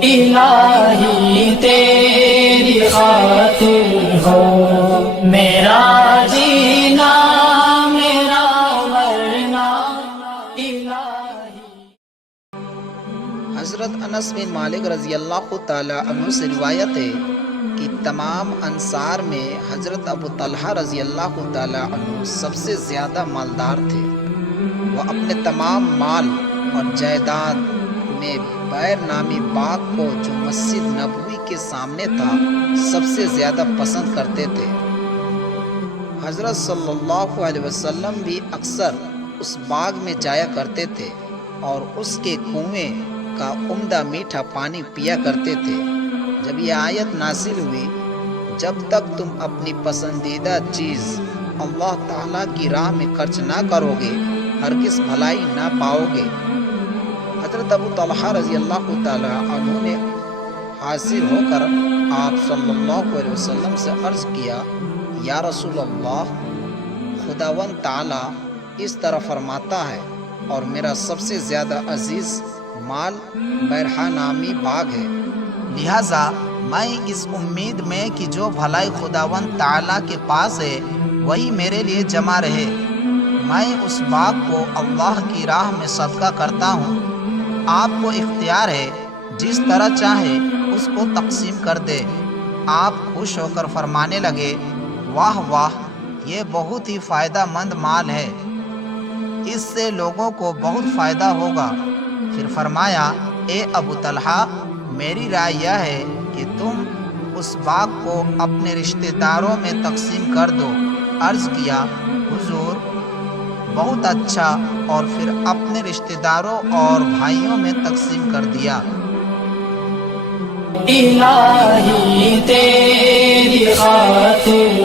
الہی تیری خاطر ہو میرا جینا میرا مرنا الہی۔ حضرت انس بن مالک رضی اللہ تعالی عنہ سے روایت ہے کہ تمام انصار میں حضرت ابو طلحہ رضی اللہ تعالی عنہ سب سے زیادہ مالدار تھے۔ وہ اپنے تمام مال اور جائیداد میں بیر نامی باغ کو جو مسجد نبوی کے سامنے تھا سب سے زیادہ پسند کرتے تھے۔ حضرت صلی اللہ علیہ وسلم بھی اکثر اس باغ میں جایا کرتے تھے اور اس کے کنویں کا عمدہ میٹھا پانی پیا کرتے تھے۔ جب یہ آیت نازل ہوئی، جب تک تم اپنی پسندیدہ چیز اللہ تعالیٰ کی راہ میں خرچ نہ کرو گے ہرگز بھلائی نہ پاؤ گے، حضرت ابو طلحہ رضی اللہ تعالیٰ عنہ نے حاضر ہو کر آپ صلی اللہ علیہ وسلم سے عرض کیا، یا رسول اللہ، خداوند تعالیٰ اس طرح فرماتا ہے اور میرا سب سے زیادہ عزیز مال بیرحا نامی باغ ہے، لہٰذا میں اس امید میں کہ جو بھلائی خداوند تعالیٰ کے پاس ہے وہی میرے لیے جمع رہے، میں اس باغ کو اللہ کی راہ میں صدقہ کرتا ہوں، آپ کو اختیار ہے، جس طرح چاہے اس کو تقسیم کر دے۔ آپ خوش ہو کر فرمانے لگے، واہ واہ، یہ بہت ہی فائدہ مند مال ہے، اس سے لوگوں کو بہت فائدہ ہوگا۔ پھر فرمایا، اے ابو طلحہ، میری رائے یہ ہے کہ تم اس باغ کو اپنے رشتہ داروں میں تقسیم کر دو۔ عرض کیا، حضور، بہت اچھا، اور پھر اپنے رشتہ داروں اور بھائیوں میں تقسیم کر دیا۔ الہی تیری خاطر